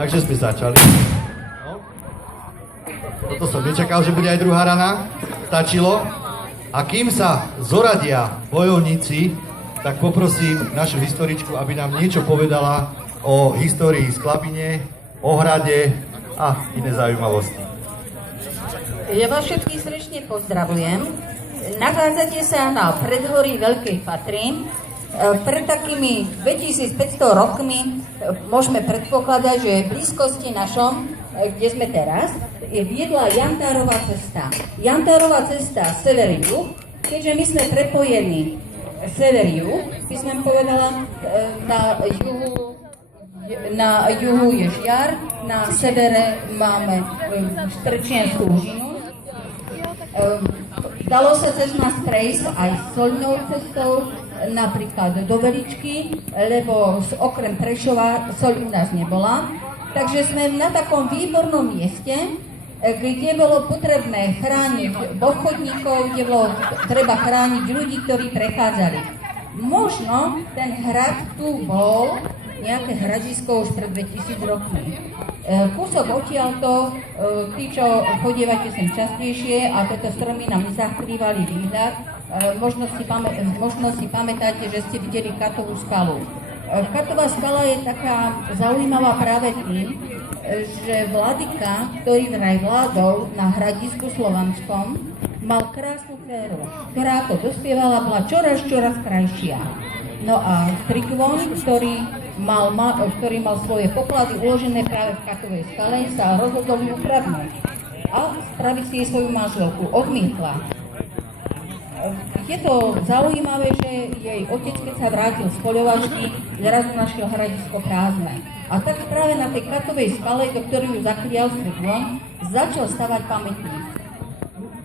Takže sme začali. No. Toto som nečakal, že bude aj druhá rana. Stačilo. A kým sa zoradia bojovníci, tak poprosím našu historičku, aby nám niečo povedala o histórii Sklabine, o hrade a iné zaujímavosti. Ja vás všetkých srdečne pozdravujem. Nachádzate sa na predhorí Veľkej Fatry. Pred takými 2500 rokmi môžeme predpokladať, že v blízkosti našom, kde sme teraz, viedla Jantárová cesta. Jantárová cesta sever-juh, keďže my sme prepojení sever-juh, by som povedala, na juhu je Žiar, na severe máme Štrčiansku úžinu. Dalo sa cez nás prejsť aj soľnou cestou, napríklad do Veličky, lebo okrem Prešova soľ u nás nebola. Takže sme na takom výbornom mieste, kde bolo potrebné chrániť obchodníkov, kde bolo treba chrániť ľudí, ktorí prechádzali. Možno ten hrad tu bol, nejaké hradisko už pred 2000 rokmi. Kúsok odtiaľto, tí, čo chodievate sem častejšie a tieto stromy nám nezakrývali výhľad, možno si pamätáte, že ste videli Katovú skalu. Katová skala je taká zaujímavá práve tým, že vladyka, ktorý vraj vládol na hradisku slovanskom, mal krásnu dceru, ktorá ako dospievala, bola čoraz krajšia. No a Trigvon, ktorý mal svoje poklady uložené práve v Katovej skale, sa rozhodol ju ukradnúť a spraviť si jej svoju manželku. Odmietla. Je to zaujímavé, že jej otec, keď sa vrátil z poľovačky, zrazu našiel hradisko prázdne. A tak práve na tej Katovej skale, do ktorej ju zaklial Trigvon, začal stavať pamätník.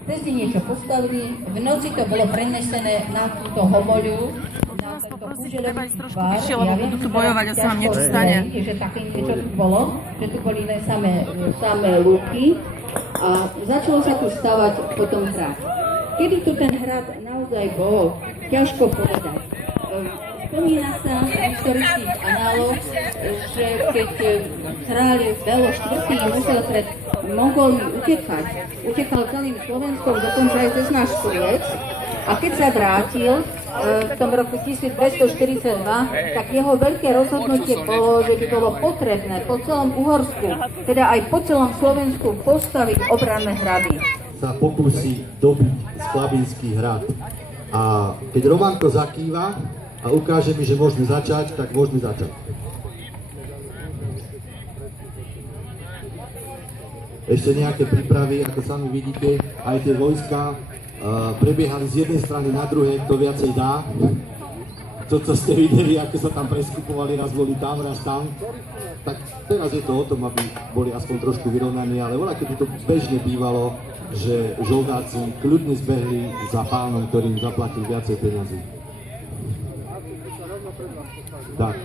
Cez deň niečo postavili, v noci to bolo prenesené na túto homoľu, na tento kúželový tvar. Lebo budú tu bojovať, asi vám niečo stane. Že také niečo tu bolo, že tu boli len samé lúky a začalo sa tu stavať potom hrad. Kedy tu ten hrad naozaj bol, ťažko povedať. Spomína sa v historických análoch, že keď kráľ Belo IV. Musel pred Mongolmi utekal celým Slovenskom, dokonca aj cez náš Kuriec, a keď sa vrátil v tom roku 1242, tak jeho veľké rozhodnutie bolo, že by bolo potrebné po celom Uhorsku, teda aj po celom Slovensku, postaviť obranné hrady. Sa pokusí dobiť Sklabinský hrad. A keď Romanko zakýva a ukáže mi, že môžeme začať, tak môžeme začať. Ešte nejaké prípravy, ako sami vidíte, aj tie vojska prebiehali z jednej strany na druhé, kto viacej dá. To, čo ste videli, ako sa tam preskupovali, raz boli tam, raz tam. Tak teraz je to o tom, aby boli aspoň trošku vyrovnaní, ale voľa, keby to bežne bývalo, že žoldáci kľudne zbehli za pánom, ktorý im zaplatil viacej peniazy. Tak,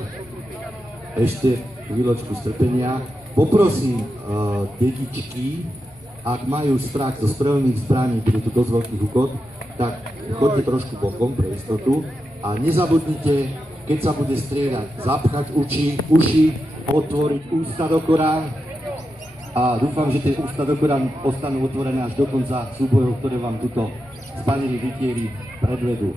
ešte chvíľočku strpenia. Poprosím detičky, ak majú strach zo strelných zbraní, bude tu dosť veľký hukot, tak choďte trošku bokom pre istotu a nezabudnite, keď sa bude strieľať, zapchať uši, otvoriť ústa do korán a dúfam, že tie ústa do korán ostanú otvorené až do konca súbojov, ktoré vám tuto spanili rytieri predvedú.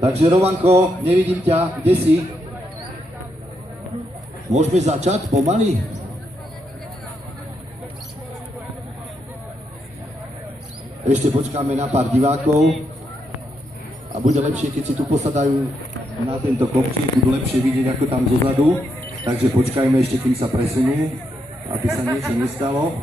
Takže Romanko, nevidím ťa, kde si? Môžeme začať pomaly? Ešte počkáme na pár divákov a bude lepšie, keď si tu posadajú na tento kopčík, budú lepšie vidieť ako tam zozadu, takže počkajme ešte, kým sa presunú, aby sa niečo nestalo.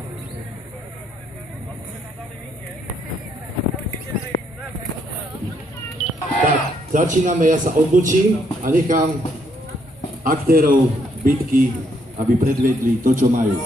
Tak, začíname, ja sa odbočím a nechám aktérov bitky, aby predvedli to, čo majú.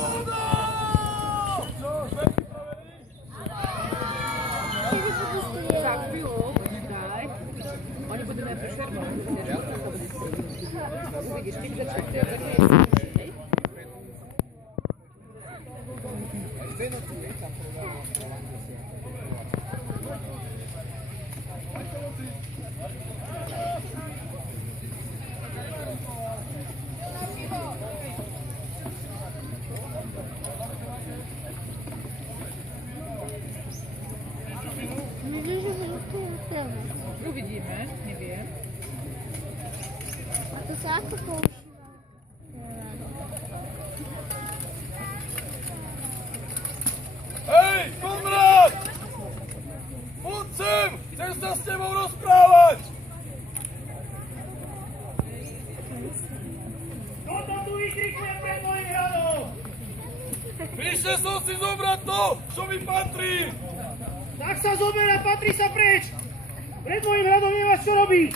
Konrad! Poď sem! Chcem sa s tebou rozprávať! Kto to tu vykrikuje pred mojim hradom? Prišiel som si zobrať to, čo mi patrí! Tak sa zoberá, patrí sa preč! Pred mojim hradom nemáš čo robiť!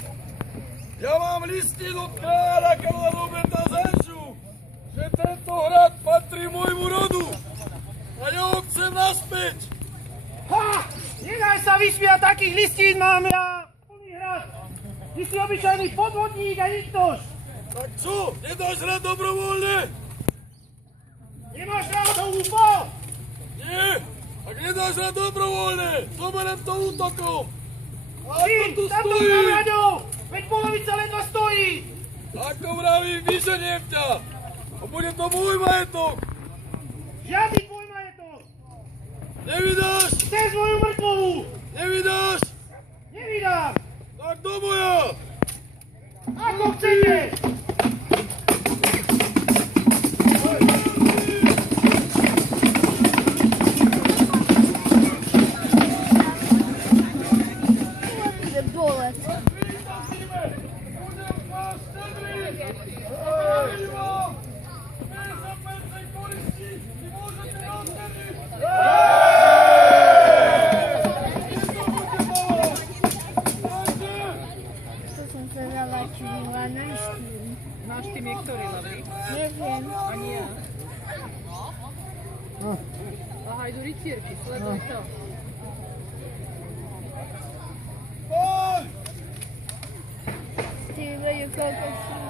Ja mám listinu od kráľa Karla Roberta z Anžu, že tento hrad patrí môjmu rodu a ja ho chcem naspäť! Ha! Nedaj sa vysmiať, takých listín mám ja plný hrad! Ty si obyčajný podvodník a niktož! Tak čo, nedáš hrad dobrovoľne? Nemáš rád ho úpal! Nie, ak nedáš hrad dobrovoľne, zoberiem to útokom! A Ty, to tu táto stojí! kamaráďov! Veď polovica ledva stojí! Ako vravím, vyženiem ťa! A bude to môj majetok! Žiadny tvoj majetok! Nevydáš! Chceš moju mŕtvolu! Nevydáš! Nevydám! Tak do boja! Ako chcete! Náš tým je ktorý, Lavej? Neviem. Ani ja. Aha, idú rytierky, sleduj to. Ty vejo koľko šíku.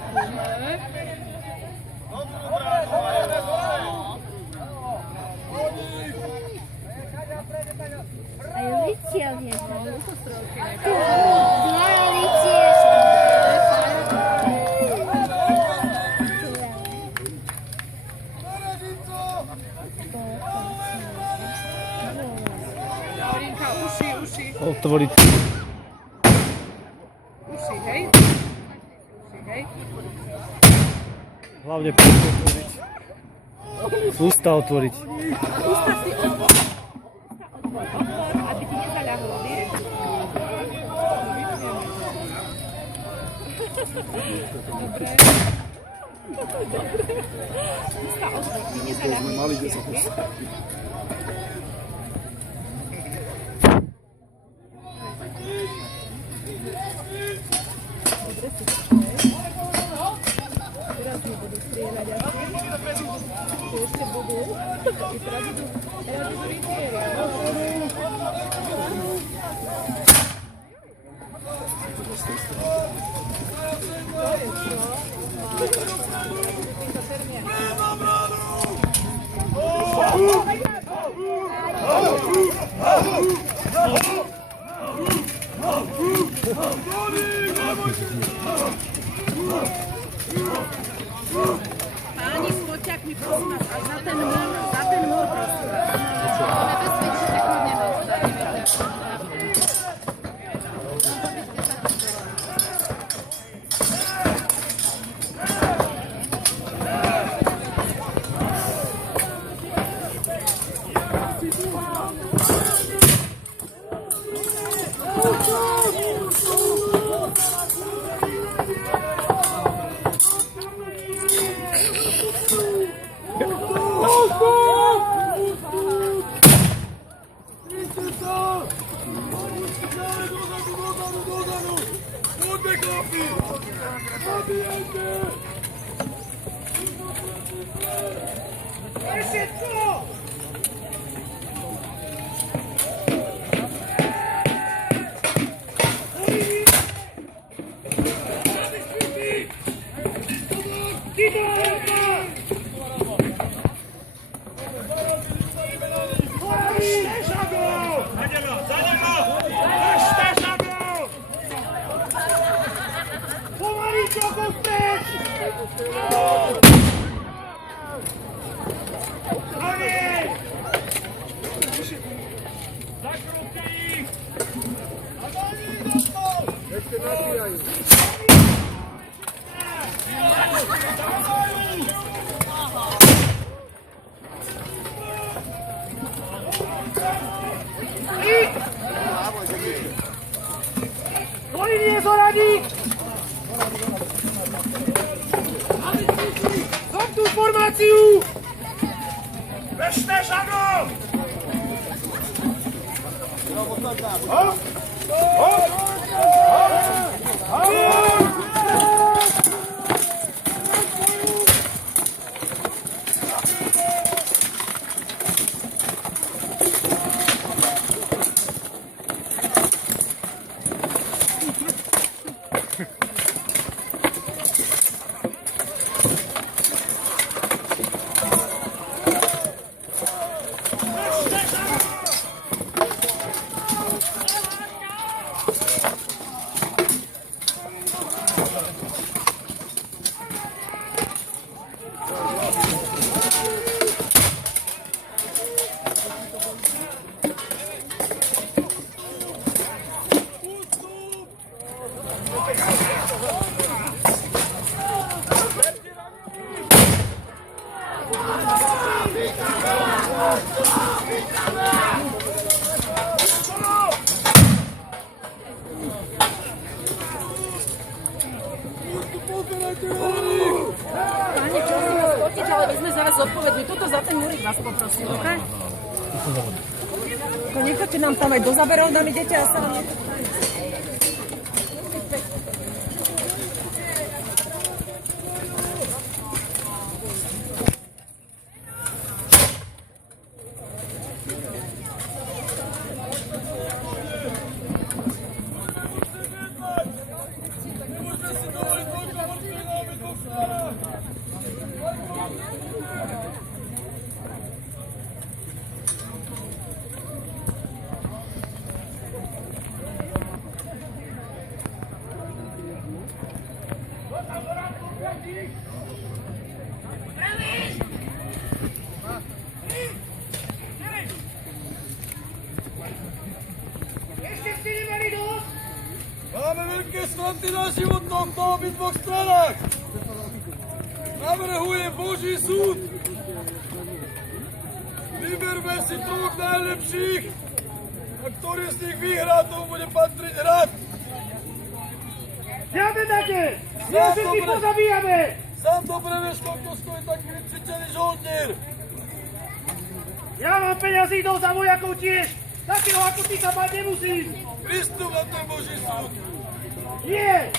A jo licia vietam. Tu, dvaja licie. Laurinka, uši. Otvoriť. Uši, hej? Uši, hej? Hlavne pusu otvoriť. Ústa otvoriť. Ústa si otvor, aby ti nezaľahlo, vieš? Dobre. Ústa otvor, ti nezaľahlo, vieš? Teraz mi budú strieľať asi. Tu ešte budú. I teraz idú rytieri. Páni s poťakmi, prosím vás, aj za ten múr, prosím vás. Nebezpečne kľudne dostaneme. Koniec! dopredu! Bežte, Žago! Hop! Hop! Pani, čo si nás fotiť, ale my sme za vás zodpovední. Toto za ten múrik vás poprosím, ok? To nechoďte nám tam aj do záberov, nám idete a sa nám Máme veľké straty na životnom po obidvoch stranách. Navrhujem Boží súd. Vyberme si troch najlepších a ktorý z nich vyhrá, tomu bude patriť hrad. Žiadne také! My sa všetci pozabíjame! Sám dobre vieš, koľko stojí taký vycvičený žoldnier. Ja mám peňazí dosť za vojakov tiež! Takého ako ty sa mať nemusím! Pristup na ten Boží súd. Nie!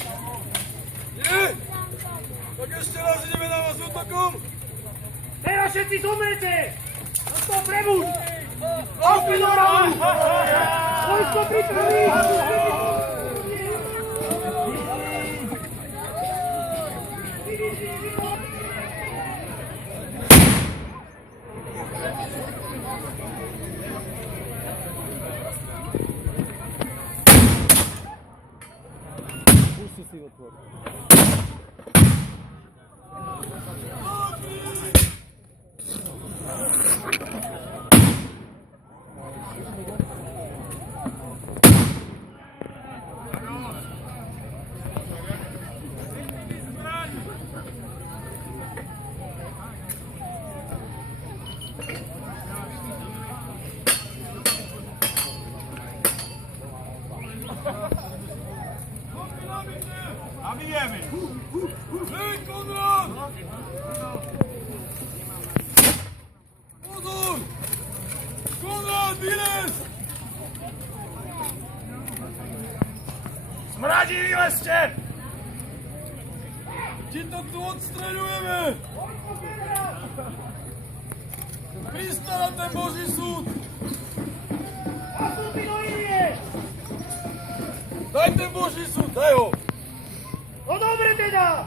Nie? Tak ešte raz ideme na vás útokom. Teraz všetci zomrete! Na to prebuď! Opi do ramu! Vojsko pripraví! Pusti si otvor. Zabijemy! Hej, Konrad! Pozor! Konrad, vylez! Smradí, vylezte! Ti to tu odstreľujeme! Pristáň na ten Boží súd! Nastúpi do Ilie! Daj ten Boží súd, daj ho! No dobre teda!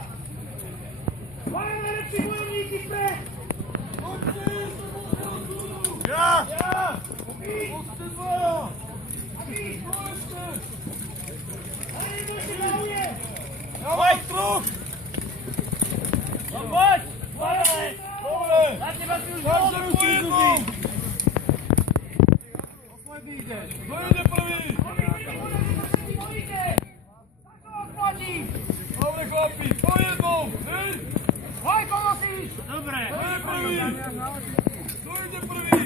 Dvaja najlepší bojovníci vpred! Poďte, ísť do Božieho súdu! Ja! Poďte dvaja! Poďte! Ale nebojte na unie! Ja mám troch! No poď! Dobre! Na teba si už Takže bol! po jednom! Kto ide? Kto ide prvý? Dobre, chlapi, po jednom! Hej! Hojko nosíš! Dobre! Kto je prvý? Kto ide prvý?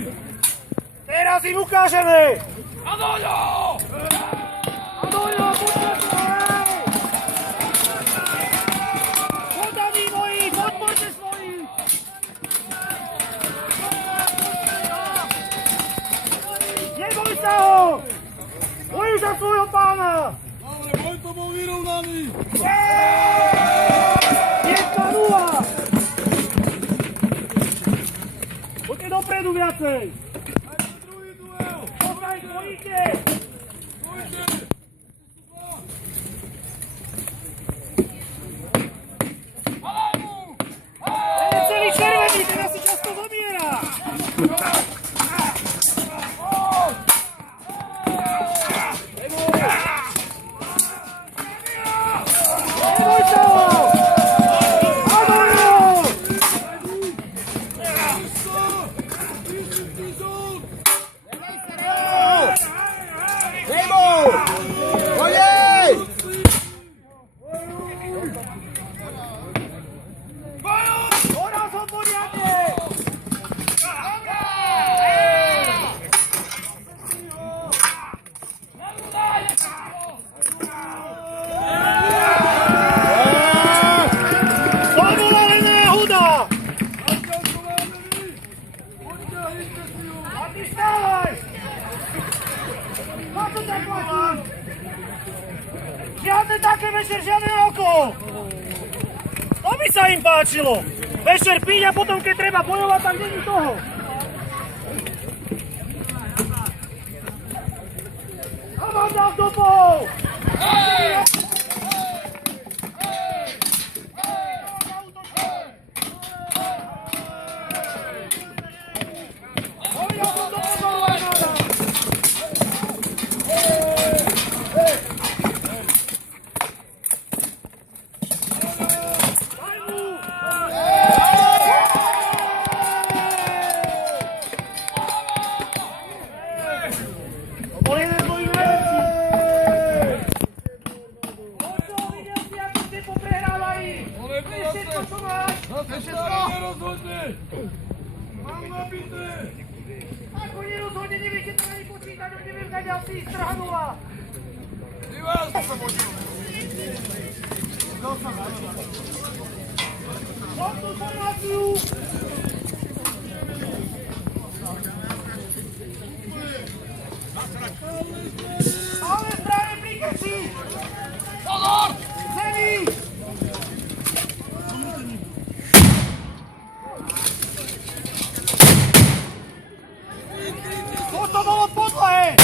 Teraz im ukážeme! Adoľo! Adoľo, buďte svojej! Podaví moji, podporte svojich! za svojho pána! Ale boj to bol vyrovnaný! 1-0! Poďte dopredu viacej! Druhý duel! Poznaj, stojíte! Pojďte! To je celý červený, teraz si často zomiera! Neboj sa! Áno! Horaz ho poriadne! To bola len náhoda! A ty stávaj! Na to ťa platím! Žiadne také večer, žiadne oko! To by sa im páčilo! Večer piť a potom, keď treba bojovať, tak není toho! A mám dal do pohov! Zase stále nerozhodne! Mám nabité! Ako nerozhodne, neviete to ani počítať, už neviem, kaďal si strhanula! Ty vás sa počul! Mám tú formáciu! Ale práve pri keši! Pozor! Zemi! To bolo podlahe!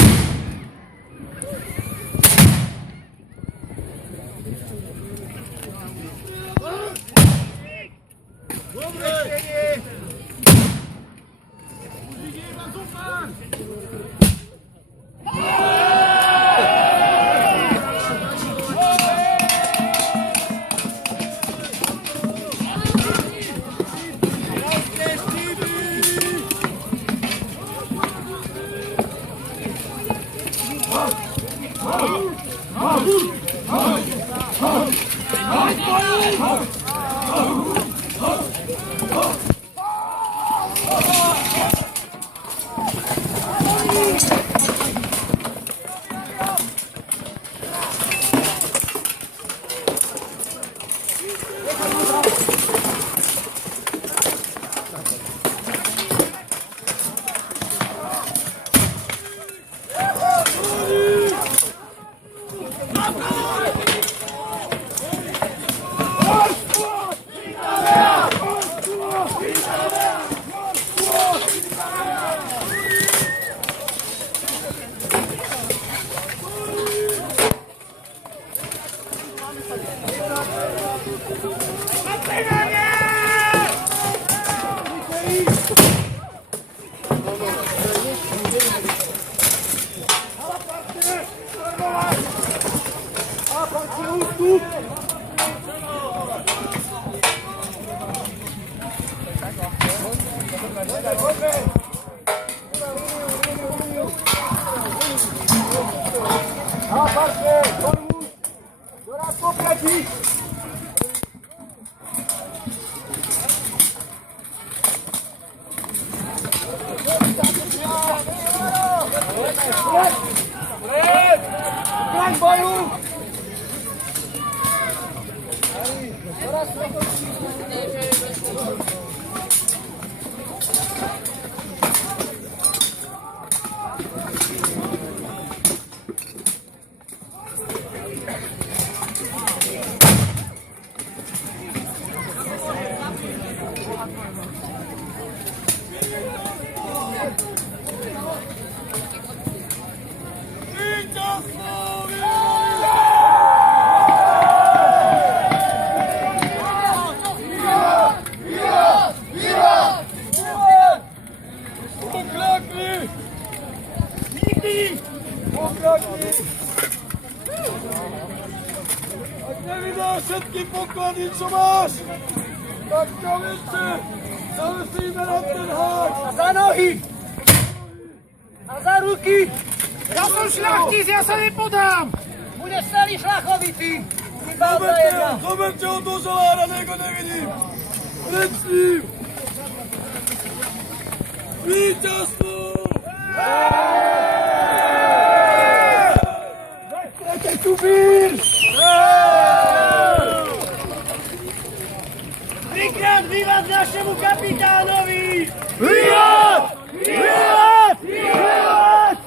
Víťazstvo! Pokrakni! Pokrakni! Ak nevydáš všetky poklady, čo máš, tak ťa viete, zavesíme na ten hák. A za nohy! A za ruky! Ja som šľachtic, ja sa nepodám! Budeš celý šlachovitý! Zoberte ho do žalára, nech ho nevidím! Preč s ním! Víťazstvo! Dajte kubír! Trikrát vývad našemu kapitánovi! Vývad! Vývad! Vývad!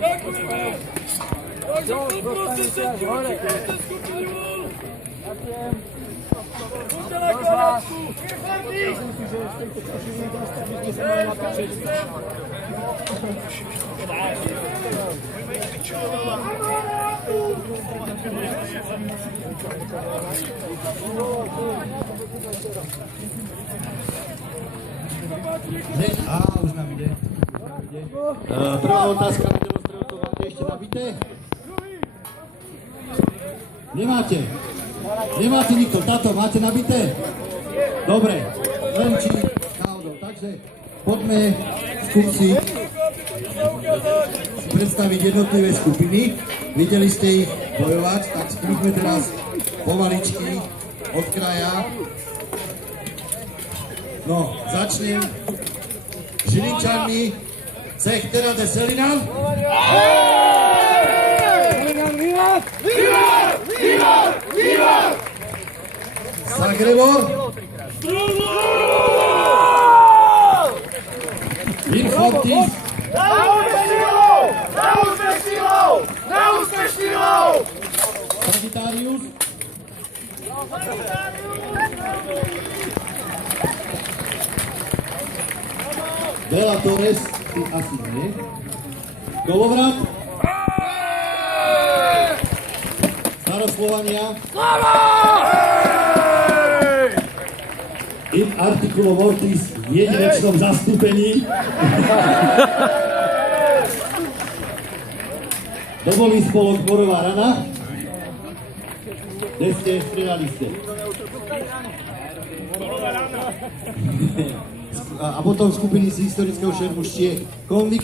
Ďakujeme! Takže poprosím všetky učiteľské skupiny von! Poďte na kanáčku! Už nám ide. Prvá otázka na demonstrantov, máte ešte nabité? Nemáte? Nemáte nikto, táto, máte nabité? Dobre, len či náhodou. Takže poďme skúsiť predstaviť jednotlivé skupiny. Videli ste ich bojovať, tak skúsme teraz pomaličky od kraja. No, začnem Žilinčanmi. Cech teda de Selinan. Selinan, vývad! Vývar! Vývar! Vývar! Zagrebor. Infantis. Neúspešnílou! Sagittarius. Bela Torres, ty asi nie. Kolovrat. Staroslovania. In articulo mortis v jedinečnom zastúpení. Dobový spolok Morová rana. Kde ste? Strieľali ste. A potom skupiny z historického šermu Štie.